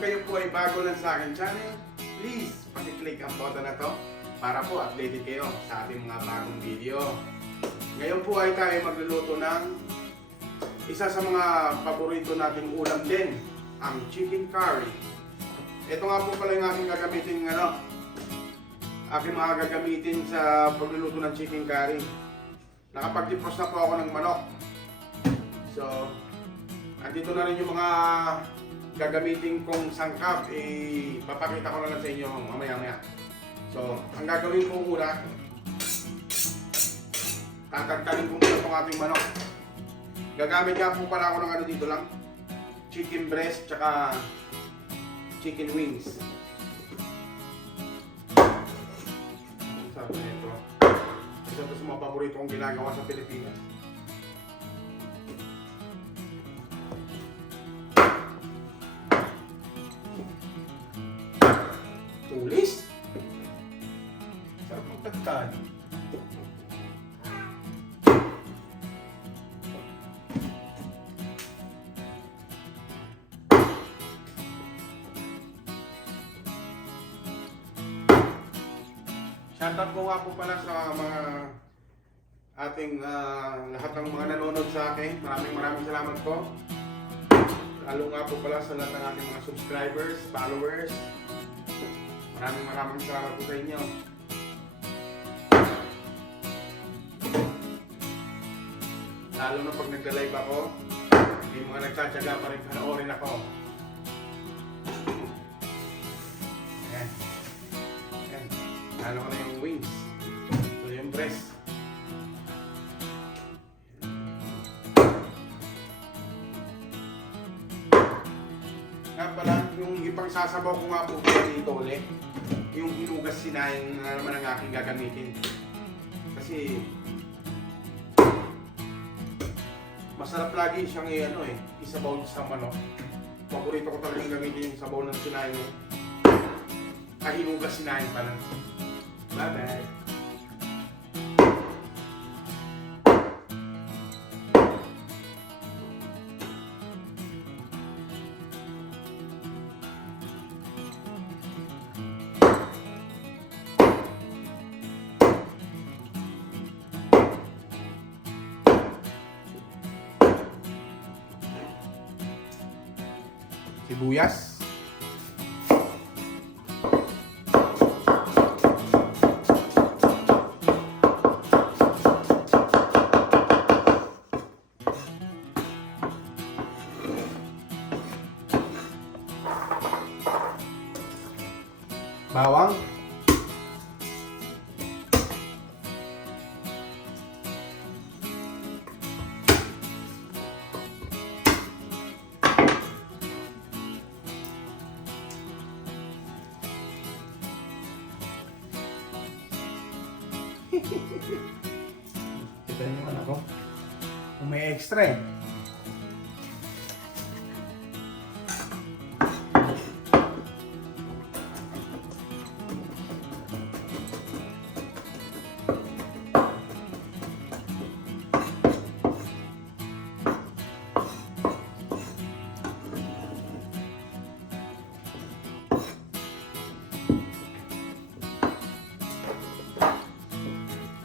kung kayo po ay bago lang sa akin channel, please paki-click ang button na to para po updated kayo sa ating mga bagong video. Ngayon po ay tayo magluluto ng isa sa mga paborito nating ulam din, ang chicken curry. Ito nga po pala yung aking gagamitin sa pagluluto ng chicken curry. Nakapag-defrost na po ako ng manok. So, andito na rin yung mga gagamitin kong sangkap. Papakita ko na lang sa inyo mamaya-maya. So, ang gagawin ko una, tatagtalin ko muna itong ating manok. Gagamit nga po pala ako ng ano dito lang, chicken breast tsaka chicken wings. Ang sarap na ito. Isa ito sa mga paborito kong ginagawa sa Pilipinas. Tulis? Sarap ng tagtad. Shoutout ko nga po pala sa mga ating lahat ng mga nanonood sa akin. Maraming salamat po. Lalo nga po pala sa lahat ng ating mga subscribers, followers. Maraming salamat po sa inyo. Lalo na pag nagda-live ako, may mga nagtsatsaga pa rin panoorin ako. Ayan. Ayan. Lalo ko na yung wings. So yung breast. Nga pala, yung ipang sasabaw ko nga po dito ulit. Yung hinugas sinayang na naman ang aking gagamitin. Kasi masarap lagi siyang isabaw sa manok. Paborito ko talagang gamitin yung sabaw ng sinayang. Hinugas sinayang pala. Bye-bye! Sibuyas. Bawang. Kita niyo naman ako. Kung may extra eh.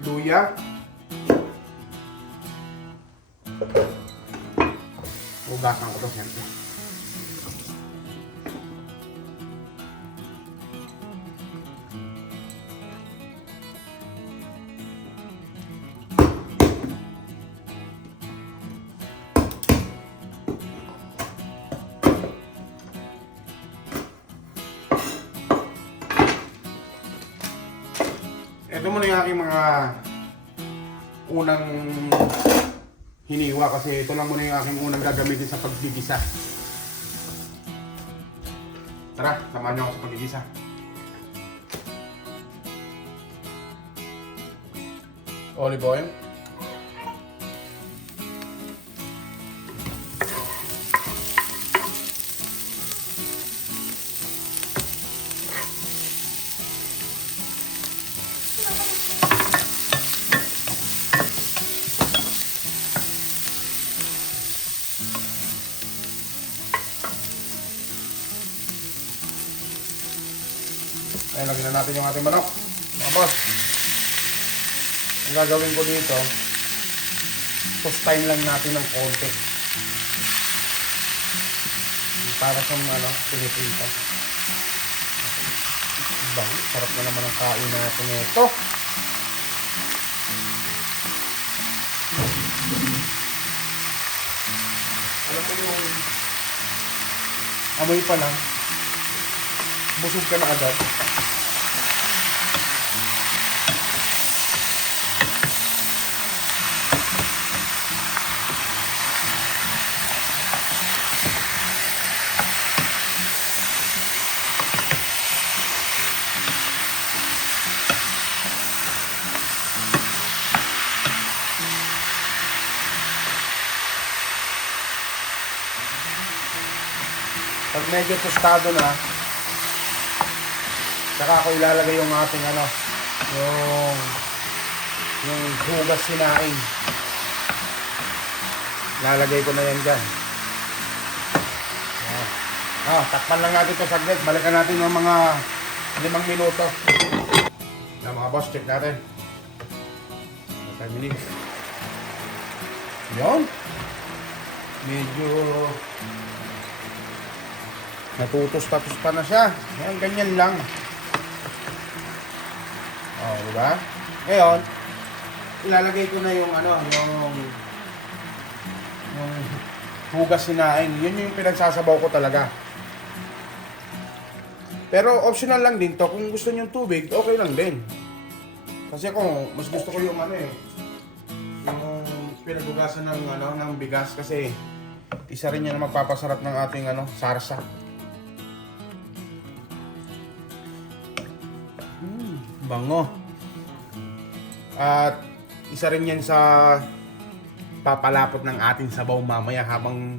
Luya. Hugasan ko ito siyempre. Ito muna yung aking mga unang hiniwa kasi ito lang muna yung aking unang gagamitin sa paggigisa. Tara, samahan niyo ako sa paggigisa. Olive oil. Ayan, lagyan na natin yung ating manok. Mga boss. Ang gagawin ko dito, tostahin lang natin ng konti. Para sa piniprito. Bang, sarap na naman ang kain natin ito. Alam mo yung amoy pa lang, busog ka na agad. Pag medyo tostado na, saka ako ilalagay yung ating yung hugas sinaing. Lalagay ko na yan dyan. Takpan lang natin ito saglit. Balikan natin ng mga 5 minuto. Na mga boss, check natin. 5 minutes. Yun. Medyo natutos-tatos pa na siya. Yan, ganyan lang. Diba? Ngayon, ilalagay ko na yung yung hugas sinaing. Yun yung pinagsasabaw ko talaga. Pero optional lang din to. Kung gusto niyo tubig, okay lang din. Kasi ako, mas gusto ko yung yung pinaghugasan ng bigas kasi isa rin yan na magpapasarap ng ating sarsa. Bango. At isa rin yan sa papalapot ng ating sabaw mamaya habang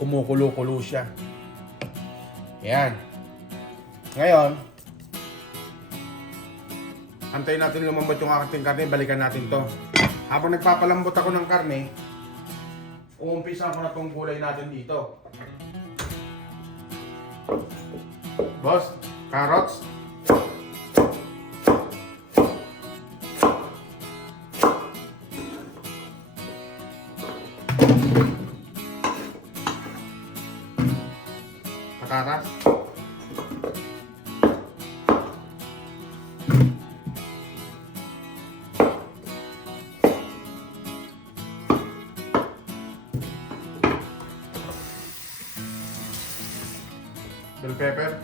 kumukulo-kulo siya. Yan. Ngayon, antayin natin lumambot yung ating karne, balikan natin to. Habang nagpapalambot ako ng karne, uumpisan ko na tong gulay natin dito. Boss, carrots. Patatas. Bell pepper.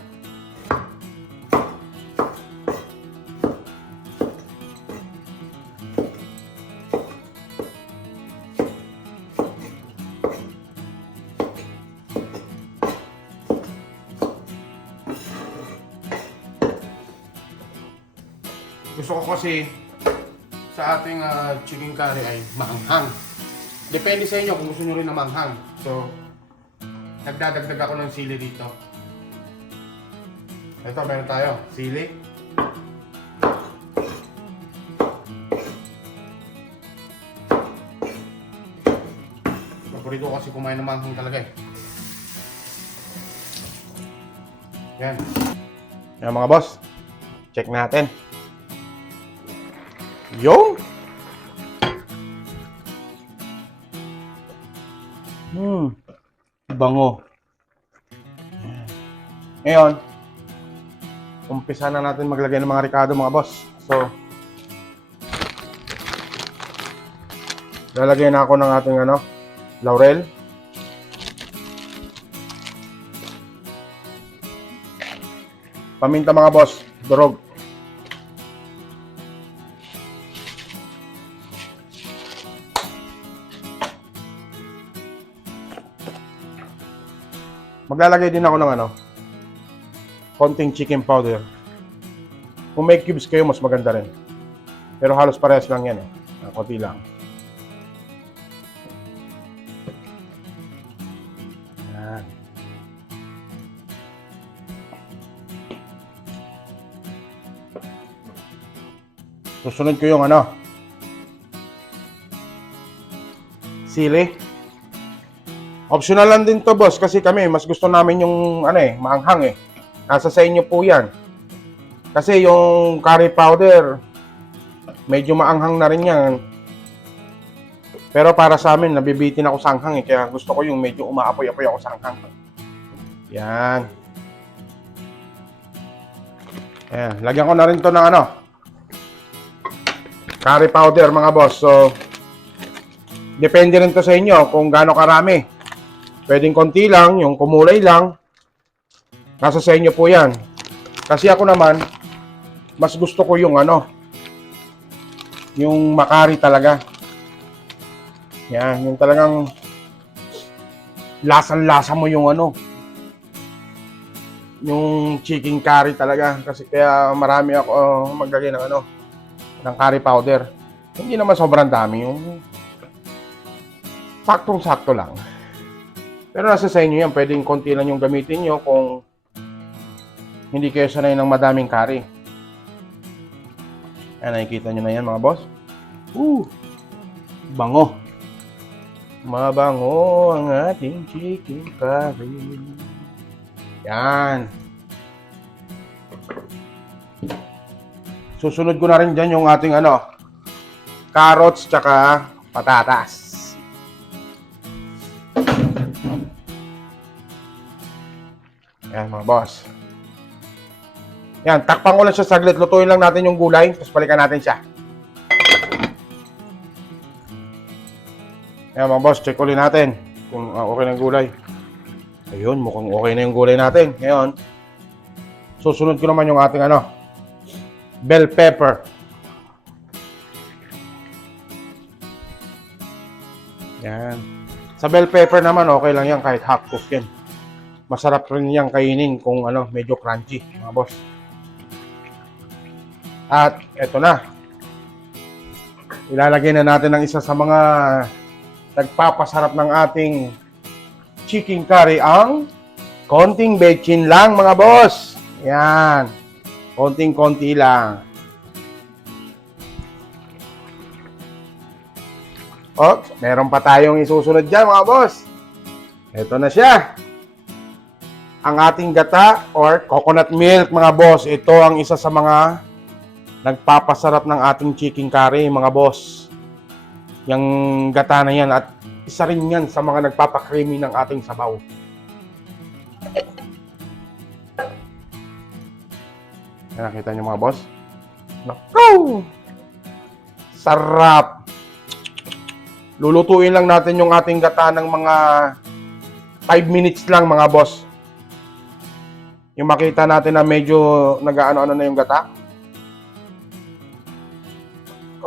Gusto ko kasi sa ating chicken curry ay maanghang. Depende sa inyo kung gusto nyo rin na maanghang. So, nagdadagdag ako ng sili dito. Ito, meron tayo. Sili. Paborito ko kasi kumain ng maanghang talaga eh. Yan. Yan mga boss. Check natin. Yung bango. Ngayon, umpisa na natin maglagay ng mga ricado mga boss. So, lalagay na ako ng ating laurel. Paminta mga boss, durog. Maglalagay din ako ng konting chicken powder. Kung may cubes kayo, mas maganda rin. Pero halos parehas lang yan eh. Konti lang. Yan. Susunod ko yung sili. Optional lang din to boss kasi kami mas gusto namin yung maanghang eh. Nasa sa inyo po yan. Kasi yung curry powder, medyo maanghang na rin yan. Pero para sa amin, nabibitin ako sa anghang eh. Kaya gusto ko yung medyo umaapoy-apoy ako sa anghang. Yan. Ayan. Lagyan ko na rin to ng ano, curry powder mga boss. So, depende rin to sa inyo kung gaano karami. Pwedeng konti lang, yung kumulay lang. Nasa sa inyo po yan. Kasi ako naman, mas gusto ko yung ano, yung makari talaga. Yan, yung talagang lasang-lasa mo yung ano, yung chicken curry talaga. Kasi kaya marami ako maglagay ng ano, ng curry powder. Hindi naman sobrang dami, yung saktong-sakto lang. Pero nasa sa inyo yan, pwedeng konti lang yung gamitin nyo kung hindi kayo sanay ng madaming curry. Ayan, nakikita nyo na yan mga boss. Bango. Mabango ang ating chicken curry. Yan. Susunod ko na rin dyan yung ating ano, carrots tsaka patatas. Yan mga boss. Yan, takpan ko lang siya saglit. Lutuin lang natin yung gulay, tapos balikan natin siya. Yan mga boss, check ulit natin kung okay na yung gulay. Ayun, mukhang okay na yung gulay natin. Ngayon, susunod ko naman yung ating ano, bell pepper. Yan. Sa bell pepper naman, okay lang yan kahit half cook yan. Masarap rin yang kainin kung ano, medyo crunchy, mga boss. At eto na. Ilalagay na natin ang isa sa mga nagpapasarap ng ating chicken curry, ang konting bechin lang mga boss. Yan. Konting-konti lang. Oh, meron pa tayong isusunod dyan mga boss. Eto na siya. Ang ating gata or coconut milk mga boss. Ito ang isa sa mga nagpapasarap ng ating chicken curry mga boss. Yung gata na yan at isa rin yan sa mga nagpapakrimi ng ating sabaw. Yan, nakita nyo mga boss? Naku! Sarap! Lulutuin lang natin yung ating gata ng mga 5 minutes lang mga boss. Yung makita natin na medyo nag-ano-ano na yung gata.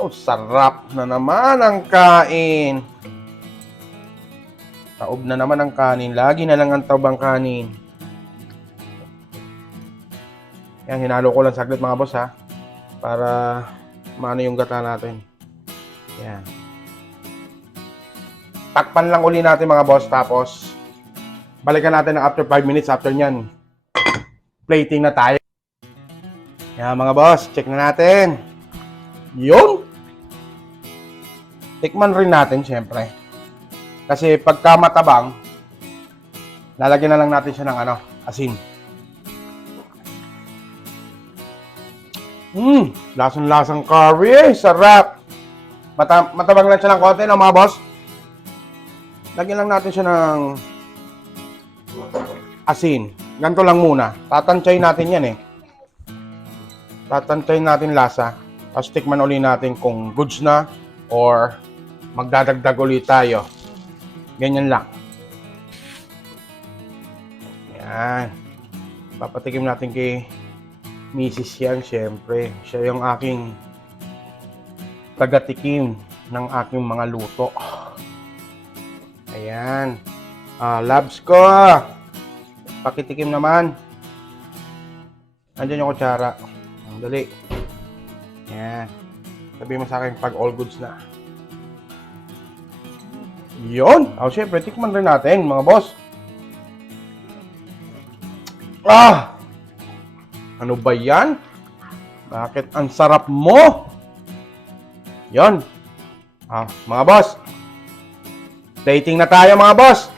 Oh, sarap na naman ang kain. Taob na naman ang kanin. Lagi na lang ang taob ang kanin. Yan, hinalo ko lang saglit mga boss ha. Para maano yung gata natin. Yan. Takpan lang uli natin mga boss. Tapos, balikan natin ng after 5 minutes. After nyan, plating na tayo. Yan mga boss, check na natin. Yun! Tikman rin natin syempre. Kasi pagka matabang, lalagyan na lang natin siya ng ano, asin. Lasang-lasang curry, sarap. Matabang lang siya ng konti, no mga boss? Lagyan lang natin siya ng asin. Ganito lang muna. Tatansyahin natin yan eh. Tatansyahin natin lasa. Tapos tikman ulit natin kung goods na or magdadagdag ulit tayo. Ganyan lang. Yan. Papatikim natin kay Mrs. yan, syempre. Siya yung aking tagatikim ng aking mga luto. Ayan. Labs ko. Pakitikim naman. Andiyan yung kutsara. Dali. Ayan. Sabi mo sa akin pag all goods na. Yun. Syempre, tikman rin natin, mga boss. Ano ba yan? Bakit ang sarap mo? Yun. Mga boss. Plating na tayo, mga boss.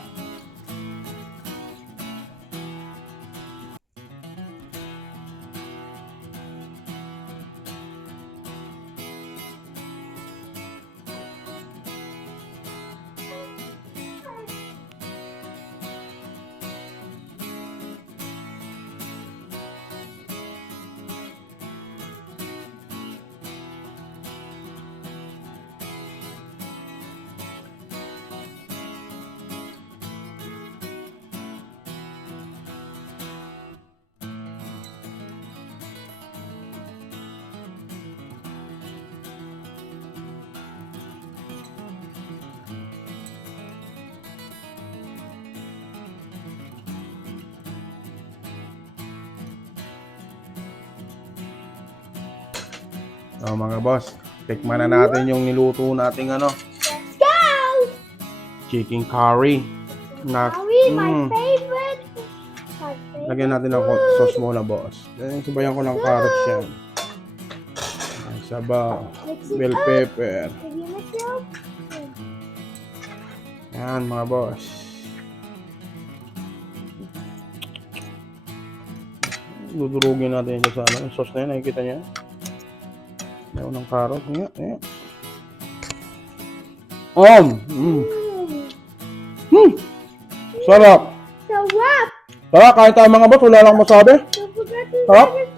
Oh, mga boss, tikman na natin yung niluto nating ano, Let's go! chicken curry. Na, Curry, my favorite. Lagyan natin ng sauce muna, boss. Sabayan ko ng carrots yan. Ay, sabaw. Bell pepper. Did you mix it up? Yan, mga boss. Dudurugin natin ito sa ano. Yung sauce na yun, nakikita niya. Mayroon ng carrot. Yan. Sarap. So what? Tara, kain tayo mga boss. Wala lang masabi. Don't forget to Sarap. subscribe